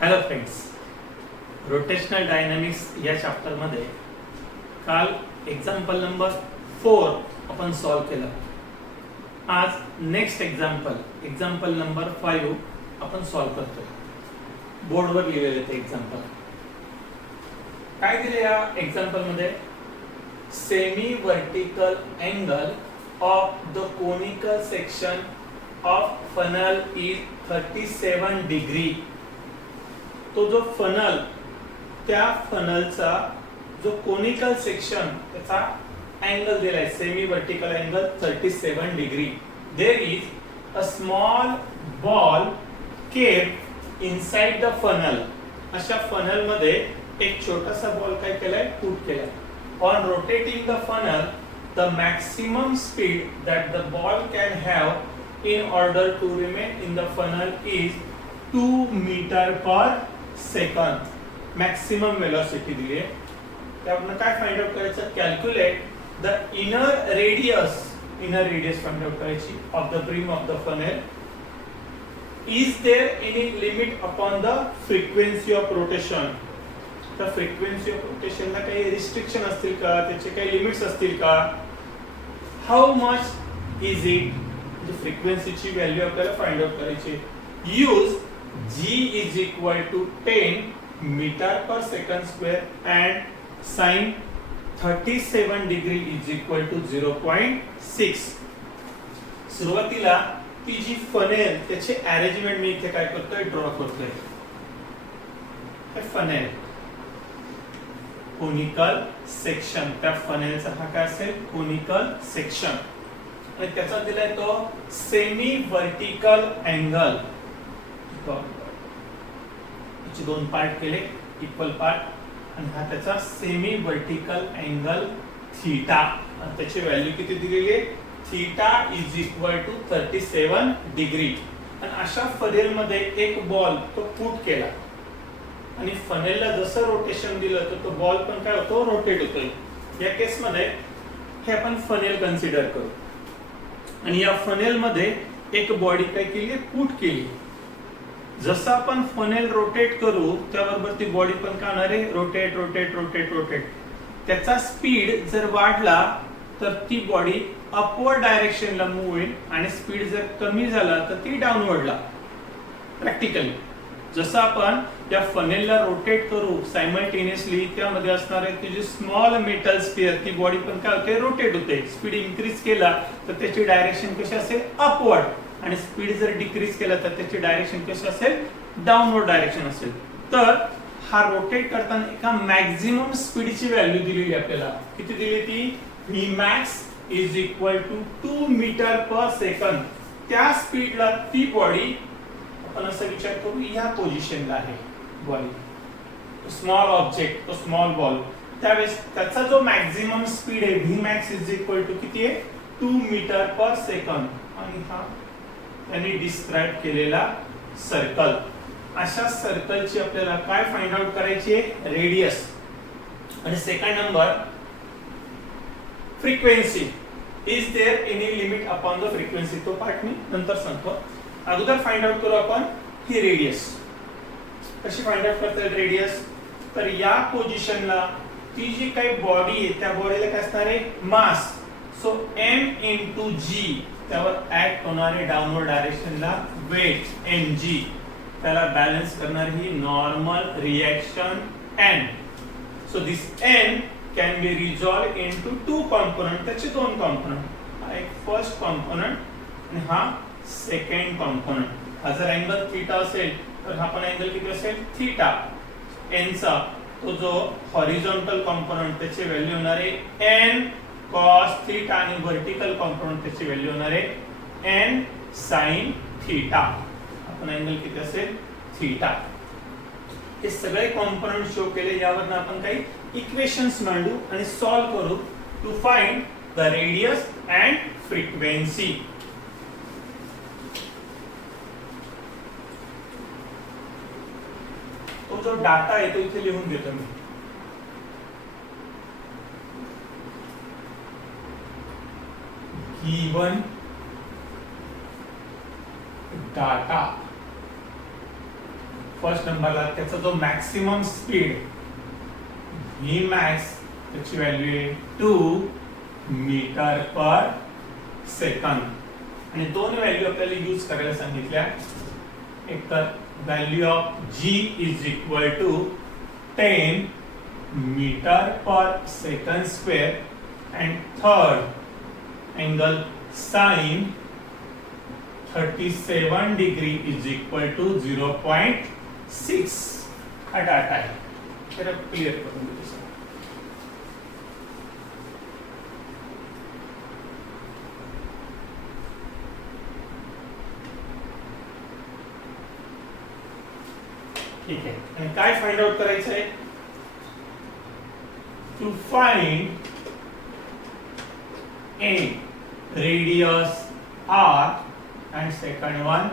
Hello friends, rotational dynamics या chapter मध्ये काल एक्झाम्पल नंबर 4 आपण सॉल्व केलं. आज नेक्स्ट एक्झाम्पल नंबर 5 आपण सॉल्व करतोय. बोर्डवर लिहिलेले ते एक्झाम्पल काय दिले या एक्झाम्पल मध्ये? Semi vertical angle of the conical section of funnel is 37 degree. तो जो फनल, त्या फनलचा जो कोनिकल सेक्शन त्याचा अँगल दिलाय semi vertical angle 37 degree. There is a small ball kept inside the funnel. अशा फनल मध्ये एक छोटासा बॉल काय केलाय, पुट केलाय. On rotating the funnel the maximum speed that the ball can have in order to remain in the funnel is 2 meter per second. Maximum velocity दिली आहे. त्यामुळे काय फाइंड आउट करायचं? Calculate the inner radius find out करायची of the brim of the funnel. Is there any limit upon the frequency of rotation? तर frequency of रोटेशनला काही restriction असतील का? त्याचे काही लिमिट्स असतील का? How much is it? म्हणजे फ्रिक्वेन्सीची व्हॅल्यू आपल्याला फाइंड आउट करायची. Use g is equal to 10 metre per second square and sine 37 degree is equal to 0.6. सुरुवातीला ती जी फनेल त्याचे अरेंजमेंट मी इथे काय करतोय, ड्रॉ करतोय. हे फनेल कोनिकल सेक्शन, त्या फनेलचा हा काय असेल, कोनिकल सेक्शन. आणि त्याचा दिलाय तो सेमी वर्टिकल अँगल. याचे दोन पार्ट केले, इक्वल पार्ट, आणि हा त्याचा सेमी वर्टिकल अँगल थीटा. आणि त्याची व्हॅल्यू किती दिलेली आहे? Theta is equal to 37 degree. आणि अशा फनेल मध्ये एक बॉल तो पुट केला आणि फनेलला जसं रोटेशन दिलं तर तो बॉल पण काय होतो, रोटेट होतोय. या केस मध्ये हे आपण फनेल कन्सिडर करू. आणि या फनेल मध्ये एक बॉडी काय केली, पुट केली. जसं आपण फनेल रोटेट करू त्याबरोबर ती बॉडी पण काय होणार आहे, रोटेट रोटेट रोटेट रोटेट. त्याचा स्पीड जर वाढला तर ती बॉडी अपवर्ड डायरेक्शनला मूव्ह होईल, आणि स्पीड जर कमी झाला तर ती डाऊनवर्डला. प्रॅक्टिकली जसं आपण या फनेलला रोटेट करू सायमल्टेनियसली, त्यामध्ये असणारे ती जी स्मॉल मेटल स्फिअर, ती बॉडी पण काय होते, रोटेट होते. स्पीड इन्क्रीज केला तर त्याची डायरेक्शन कशी असेल, अपवर्ड. आणि स्पीड जर डिक्रीज केला तर त्याची डायरेक्शन कशी असेल, डाऊनवर्ड डायरेक्शन असेल. तर हा रोटेट करताना एका मॅक्झिमम स्पीडची व्हॅल्यू दिलेली आपल्याला. किती दिली ती? Vmax is equal to 2 metre per second. त्या स्पीडला ती बॉडी, आपण असं विचार करू, या पोझिशनला आहे बॉडी, स्मॉल ऑब्जेक्ट, तो स्मॉल बॉल. त्यावेळेस त्याचा जो मॅक्झिमम स्पीड आहे Vmax इज इक्वल टू किती आहे, 2 मीटर पर सेकंड. आणि हा त्यांनी डिस्क्राइब केलेला सर्कल. अशा सर्कलची आपल्याला काय फाइंड आउट करायची आहे, रेडियस. आणि second number, frequency. Is there any limit upon the frequency? तो पार्ट मी नंतर सांगतो. अगोदर फाइंड आउट करू आपण ही रेडियस. कशी फाइंड आउट करता येईल रेडियस? तर या पोझिशनला ती जी काही बॉडी आहे त्या बॉडीला काय असणार आहे, mass. So m into g, त्यावर ऍक्ट होणारे डाऊनवर्ड डायरेक्शनला वेट mg. त्याला बॅलन्स करणार ही normal reaction n. So this n can be resolved into two component. त्याचे दोन कॉम्पोनंट, हा एक फर्स्ट कॉम्पोनंट आणि हा सेकंड कॉम्पोनंट. हा जर अँगल थीटा असेल तर हा पण अँगल किती असेल, थीटा. n चा तो जो हॉरिझॉन्टल कॉम्पोनंट त्याची व्हॅल्यू होणार आहे n cos थीटा, आणि व्हर्टिकल कॉम्पोनंट त्याची व्हॅल्यू होणार आहे n sin थीटा. आपण अँगल किती असेल, थीटा. हे सगळे कॉम्पोनंट शो केले. यावरून आपण काही इक्वेशन्स मांडू आणि सॉल्व करू to find the radius and frequency. तो जो डाटा आहे तो इथे लिहून घेतो मी. गिवन डाटा फर्स्ट नंबरला त्याचा जो मॅक्सिमम स्पीड व्ही मॅक्स त्याची व्हॅल्यू आहे 2 मीटर पर सेकंद आणि दोन व्हॅल्यू आपल्याला यूज करायला सांगितल्या. एक तर value of g is equal to 10 metre per second square and third angle sine 37 degree is equal to 0.6 हा डाटा आहे. तर क्लिअर करून देतो. ठीक आहे. आणि काय फाइंड आउट करायचं आहे? To find a radius r and second one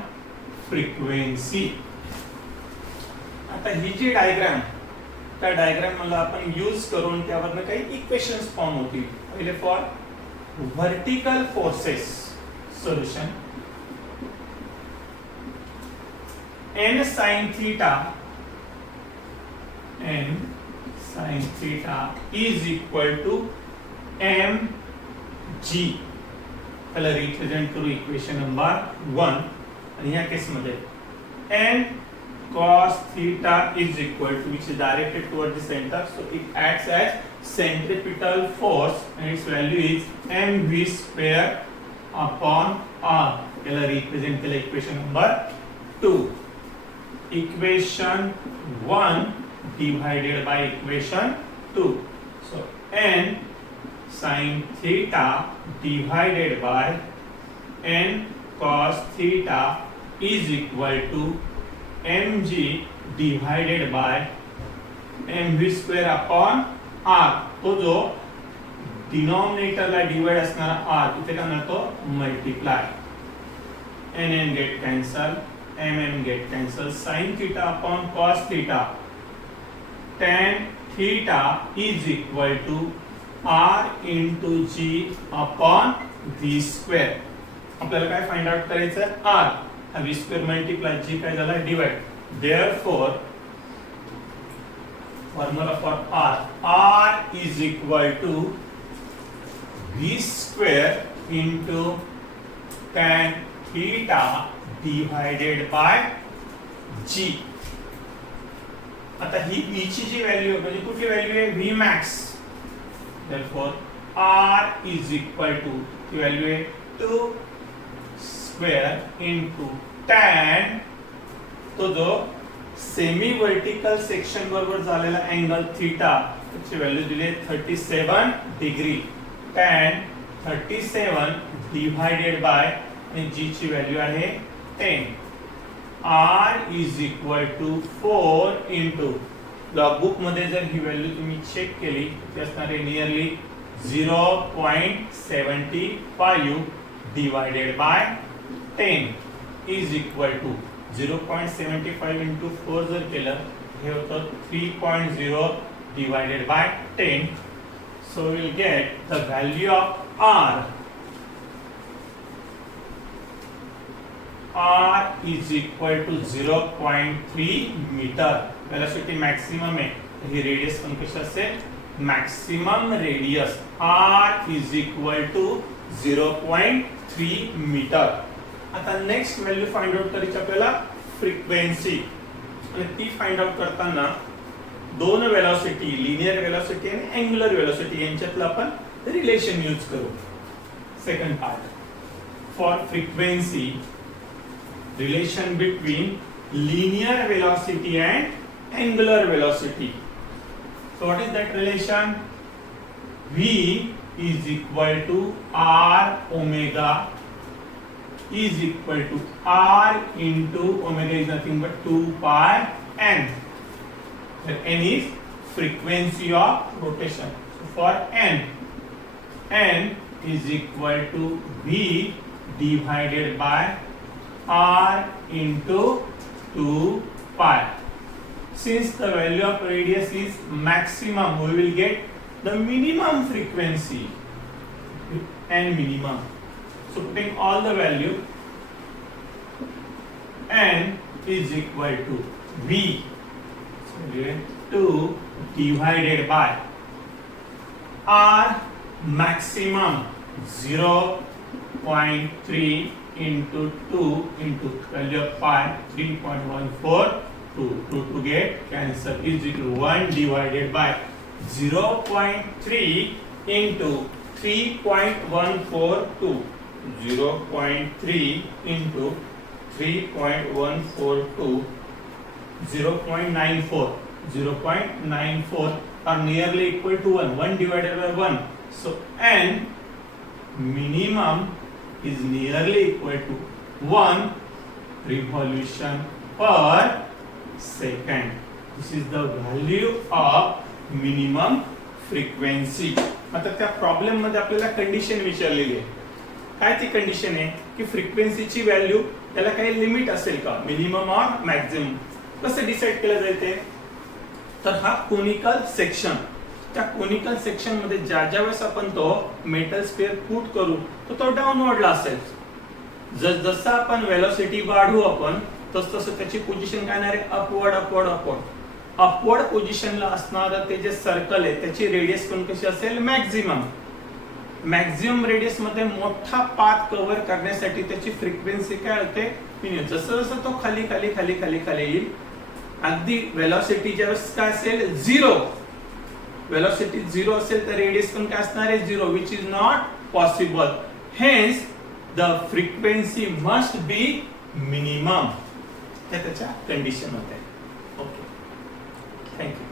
frequency. आता ही जी डायग्राम त्या डायग्राम मला आपण यूज करून त्यावरनं काही इक्वेशन्स फॉर्म होतील. पहिले for vertical forces solution n sin theta is equal to mg. त्याला रिप्रेझेंट करू इक्वेशन नंबर 1 आणि या केस मध्ये n cos theta is equal to, which is directed toward the center, so it acts as centripetal force and its value is mv square upon r. त्याला represent केलं equation number 2. Equation 1 divided by equation 2. So n sin theta divided by n cos theta is equal to mg divided by mv square upon r. तो जो डिनॉमिनेटरला divide असणारा r इथे काय म्हणतो multiply. n get cancel, mm get cancel, sin theta upon cos theta, tan theta is equal to r into g upon v square. आपल्याला काय find out करायचं? r हा v square मल्टिप्लाय g काय झाला divide. therefore formula for r is equal to v square into tan theta divided by g. आता ही v ची जी value म्हणजे कुठली व्हॅल्यू आहे? v max. therefore r is equal to, ती value आहे 2 square into tan, तो जो सेमी वर्टिकल सेक्शन बरोबर झालेला अँगल थीटा त्याची व्हॅल्यू दिली आहे 37 डिग्री. tan 37 डिवाइडेड बाय आणि g ची व्हॅल्यू आहे 10. r is equal to 4 into logbook मध्ये जर ही व्हॅल्यू तुम्ही चेक केली ती असणार आहे nearly 0.75 divided by 10 is equal to 0.75 into 4 जर केलं हे होतं 3.0 divided by 10. So will get the value of r is equal to 0.3 metre. Velocity maximum आहे, ही रेडियस पण कशी असेल? Maximum radius r is equal to 0.3 metre. आता नेक्स्ट व्हॅल्यू फाइंड आउट करायची आपल्याला फ्रिक्वेन्सी. आणि ती फाइंड आउट करताना दोन वेलोसिटी, लिनियर वेलोसिटी आणि अँगुलर वेलोसिटी यांच्यातलं आपण रिलेशन यूज करू. Second part for frequency, relation between linear velocity and angular velocity. So what is that relation? V is equal to r omega is equal to r into omega is nothing but 2 pi n. Where n is frequency of rotation. So for n is equal to v divided by r into 2 pi. Since the value of radius is maximum, we will get the minimum frequency and minimum. So putting all the value, n is equal to V 2 divided by R maximum 0.3 into 2 into 12 pi 3.142 to get cancel is equal to 1 divided by 0.3 into 3.142 0.3 into 3.142 0.94 are nearly equal to 1 divided by 1, so n minimum is nearly equal to 1 revolution per second. This is the value of minimum frequency. आता त्या problem मध्ये आपल्याला condition विचारलेली आहे. काय ती condition आहे की फ्रिक्वेन्सीची value त्याला काही लिमिट असेल का, मिनिमम और मॅक्झिमम. कसं डिसाइड केलं जाते, तर हा कोनिकल सेक्शन, त्या कोनिकल सेक्शन मध्ये ज्या वेळेस आपण तो मेटल स्फिअर पुट करू तर तो डाऊनवर्डला असेल. जसं आपण वेलोसिटी वाढवू आपण तसं त्याची पोझिशन काय असणार आहे, अपवर्ड पोझिशनला असणारं ते जे सर्कल आहे त्याची रेडियस पण कशी असेल, मॅक्झिमम रेडियस मध्ये मोठा पाथ कव्हर करण्यासाठी त्याची फ्रिक्वेन्सी काय होते, जसं जसं तो खाली येईल अगदी वेलोसिटी ज्यावेळेस काय असेल झिरो, वेलोसिटी झिरो असेल तर रेडियस पण काय असणार आहे, zero, which is not possible. Hence the frequency must be minimum. हे त्याच्या कंडिशन होते. Okay, thank you.